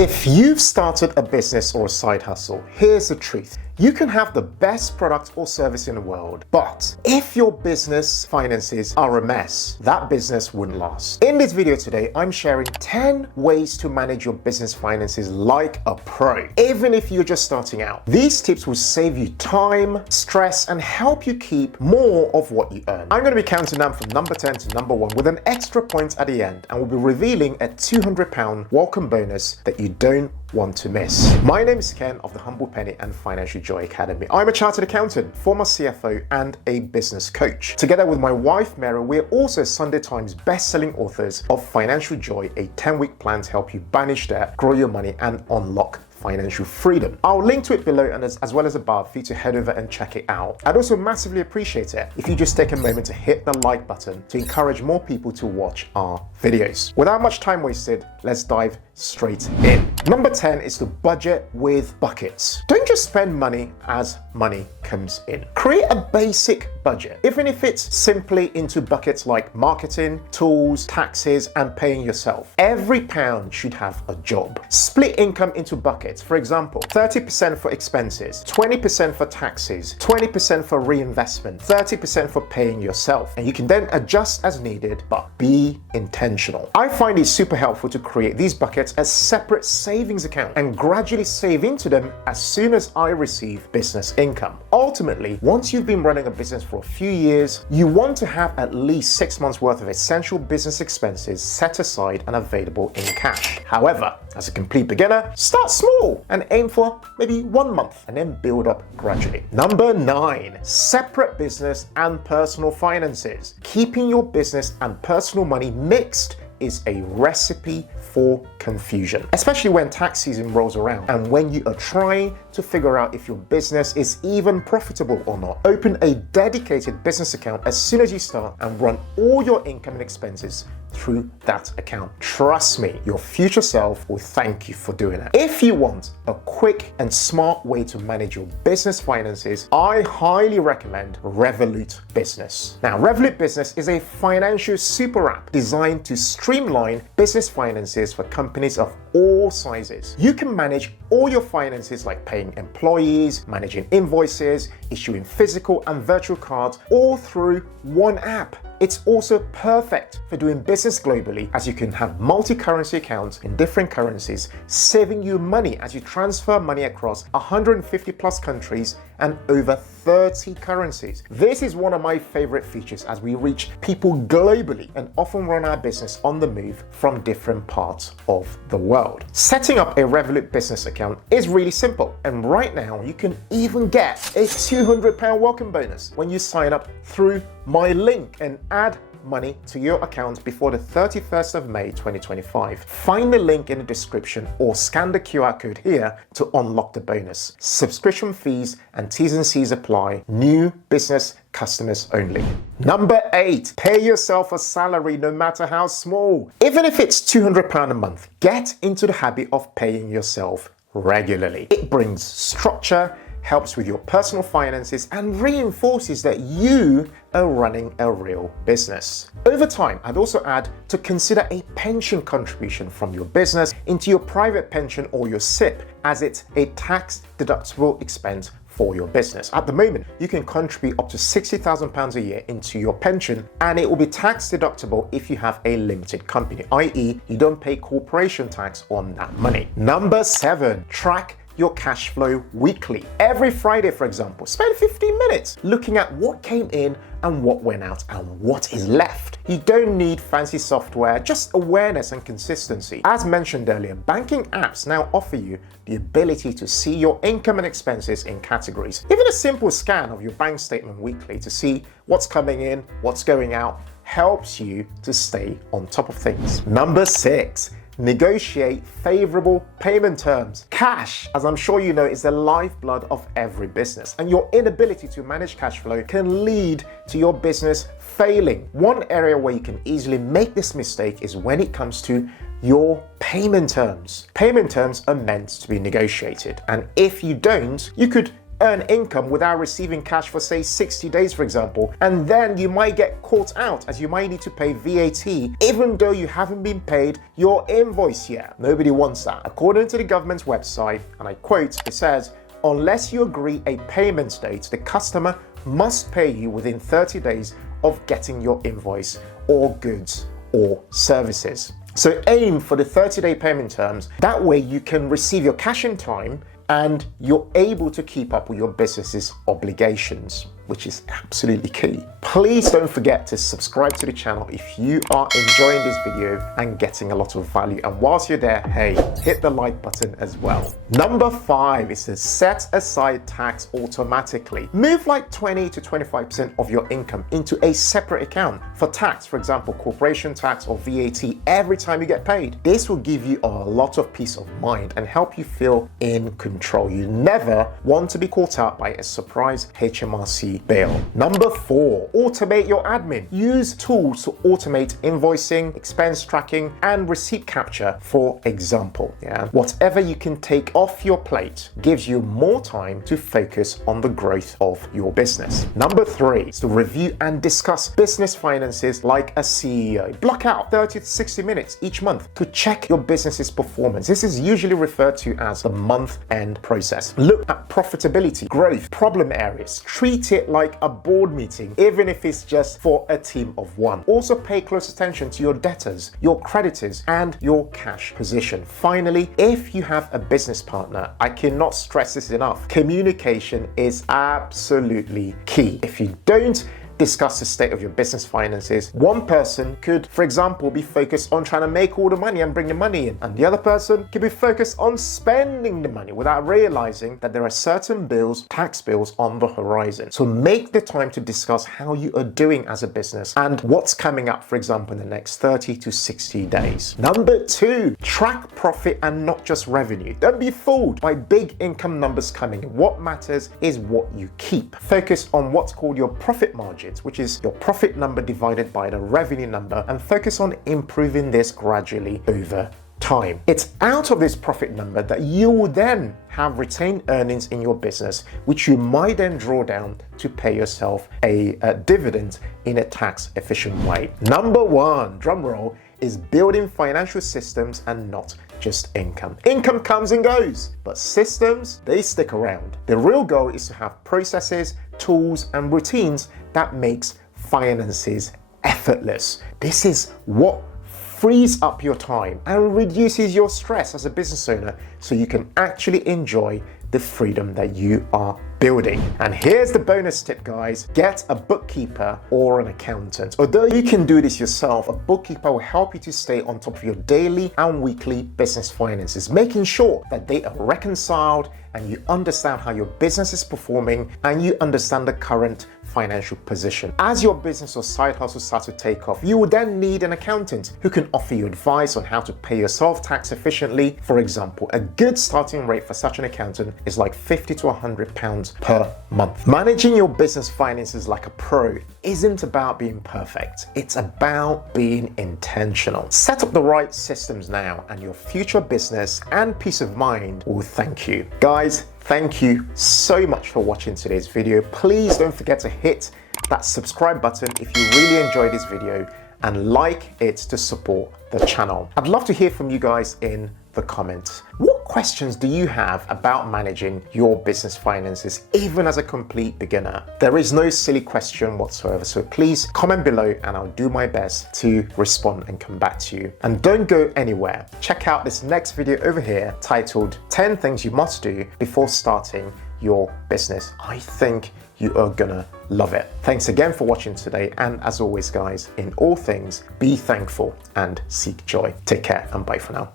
If you've started a business or a side hustle, here's the truth. You can have the best product or service in the world, but if your business finances are a mess, that business wouldn't last. In this video today, I'm sharing 10 ways to manage your business finances like a pro, even if you're just starting out. These tips will save you time, stress, and help you keep more of what you earn. I'm going to be counting down from number 10 to number 1 with an extra point at the end, and we'll be revealing a £200 welcome bonus that you don't want to miss. My name is Ken of the Humble Penny and Financial Joy Academy. I'm a chartered accountant, former CFO, and a business coach. Together with my wife, Mary, we're also Sunday Times best-selling authors of Financial Joy, a 10-week plan to help you banish debt, grow your money, and unlock financial freedom. I'll link to it below and as well as above for you to head over and check it out. I'd also massively appreciate it if you just take a moment to hit the like button to encourage more people to watch our videos. Without much time wasted, let's dive straight in. Number 10 is to budget with buckets. Don't just spend money as money comes in. Create a basic budget, even if it's simply into buckets like marketing, tools, taxes, and paying yourself. Every pound should have a job. Split income into buckets. For example, 30% for expenses, 20% for taxes, 20% for reinvestment, 30% for paying yourself. And you can then adjust as needed, but be intentional. I find it super helpful to create these buckets as separate savings accounts and gradually save into them as soon as I receive business income. Ultimately, once you've been running a business for a few years, you want to have at least 6 months worth of essential business expenses set aside and available in cash. However, as a complete beginner, start small and aim for maybe 1 month and then build up gradually. Number 9, separate business and personal finances. Keeping your business and personal money mixed is a recipe for confusion, especially when tax season rolls around and when you are trying to figure out if your business is even profitable or not. Open a dedicated business account as soon as you start and run all your income and expenses through that account. Trust me, your future self will thank you for doing it. If you want a quick and smart way to manage your business finances, I highly recommend Revolut Business. Now, Revolut Business is a financial super app designed to streamline business finances for companies of all sizes. You can manage all your finances like paying employees, managing invoices, issuing physical and virtual cards, all through one app. It's also perfect for doing business globally, as you can have multi-currency accounts in different currencies, saving you money as you transfer money across 150 plus countries and over 30 currencies. This is one of my favorite features as we reach people globally and often run our business on the move from different parts of the world. Setting up a Revolut business account is really simple, and right now you can even get a £200 welcome bonus when you sign up through my link and add money to your account before the 31st of May 2025. Find the link in the description or scan the QR code here to unlock the bonus. Subscription fees and T's and C's apply. New business customers only. Number 8, pay yourself a salary no matter how small. Even if it's £200 a month, get into the habit of paying yourself regularly. It brings structure, helps with your personal finances, and reinforces that you are running a real business. Over time, I'd also add to consider a pension contribution from your business into your private pension or your SIP, as it's a tax-deductible expense for your business. At the moment, you can contribute up to £60,000 a year into your pension, and it will be tax deductible if you have a limited company, i.e. you don't pay corporation tax on that money. Number 7, track your cash flow weekly. Every Friday, for example, spend 15 minutes looking at what came in and what went out and what is left. You don't need fancy software, just awareness and consistency. As mentioned earlier, banking apps now offer you the ability to see your income and expenses in categories. Even a simple scan of your bank statement weekly to see what's coming in, what's going out, helps you to stay on top of things. Number 6, negotiate favorable payment terms. Cash, as I'm sure you know, is the lifeblood of every business, and your inability to manage cash flow can lead to your business failing. One area where you can easily make this mistake is when it comes to your payment terms. Payment terms are meant to be negotiated, and if you don't, you could earn income without receiving cash for say 60 days, for example, and then you might get caught out as you might need to pay VAT even though you haven't been paid your invoice yet. Nobody wants that. According to the government's website, and I quote, it says, unless you agree a payment date, the customer must pay you within 30 days of getting your invoice or goods or services. So aim for the 30-day payment terms. That way you can receive your cash in time and you're able to keep up with your business's obligations, which is absolutely key. Please don't forget to subscribe to the channel if you are enjoying this video and getting a lot of value. And whilst you're there, hey, hit the like button as well. Number 5 is to set aside tax automatically. Move like 20 to 25% of your income into a separate account for tax, for example, corporation tax or VAT every time you get paid. This will give you a lot of peace of mind and help you feel in control. You never want to be caught out by a surprise HMRC bill. Number 4, automate your admin. Use tools to automate invoicing, expense tracking, and receipt capture, for example. Whatever you can take off your plate gives you more time to focus on the growth of your business. Number 3 is to review and discuss business finances like a CEO. Block out 30 to 60 minutes each month to check your business's performance. This is usually referred to as the month-end process. Look at profitability, growth, problem areas. Treat it like a board meeting, even if it's just for a team of one. Also pay close attention to your debtors, your creditors, and your cash position. Finally, if you have a business partner, I cannot stress this enough. Communication is absolutely key. If you don't discuss the state of your business finances, one person could, for example, be focused on trying to make all the money and bring the money in, and the other person could be focused on spending the money without realizing that there are certain bills, tax bills, on the horizon. So make the time to discuss how you are doing as a business and what's coming up, for example, in the next 30 to 60 days. Number 2, track profit and not just revenue. Don't be fooled by big income numbers coming in. What matters is what you keep. Focus on what's called your profit margin, which is your profit number divided by the revenue number, and focus on improving this gradually over time. It's out of this profit number that you will then have retained earnings in your business, which you might then draw down to pay yourself a dividend in a tax efficient way. Number 1, drum roll, is building financial systems and not just income. Income comes and goes, but systems, they stick around. The real goal is to have processes, tools, and routines that makes finances effortless. This is what frees up your time and reduces your stress as a business owner so you can actually enjoy the freedom that you are building. And here's the bonus tip, guys. Get a bookkeeper or an accountant. Although you can do this yourself, a bookkeeper will help you to stay on top of your daily and weekly business finances, making sure that they are reconciled and you understand how your business is performing and you understand the current financial position. As your business or side hustle starts to take off, you will then need an accountant who can offer you advice on how to pay yourself tax efficiently. For example, a good starting rate for such an accountant is like £50 to £100 per month. Managing your business finances like a pro isn't about being perfect. It's about being intentional. Set up the right systems now and your future business and peace of mind will thank you. Guys, thank you so much for watching today's video. Please don't forget to hit that subscribe button if you really enjoyed this video and like it to support the channel. I'd love to hear from you guys in the comments. What questions do you have about managing your business finances, even as a complete beginner? There is no silly question whatsoever, so please comment below and I'll do my best to respond and come back to you. And don't go anywhere. Check out this next video over here titled 10 Things You Must Do Before Starting Your Business. I think you are gonna love it. Thanks again for watching today, and as always guys, in all things, be thankful and seek joy. Take care and bye for now.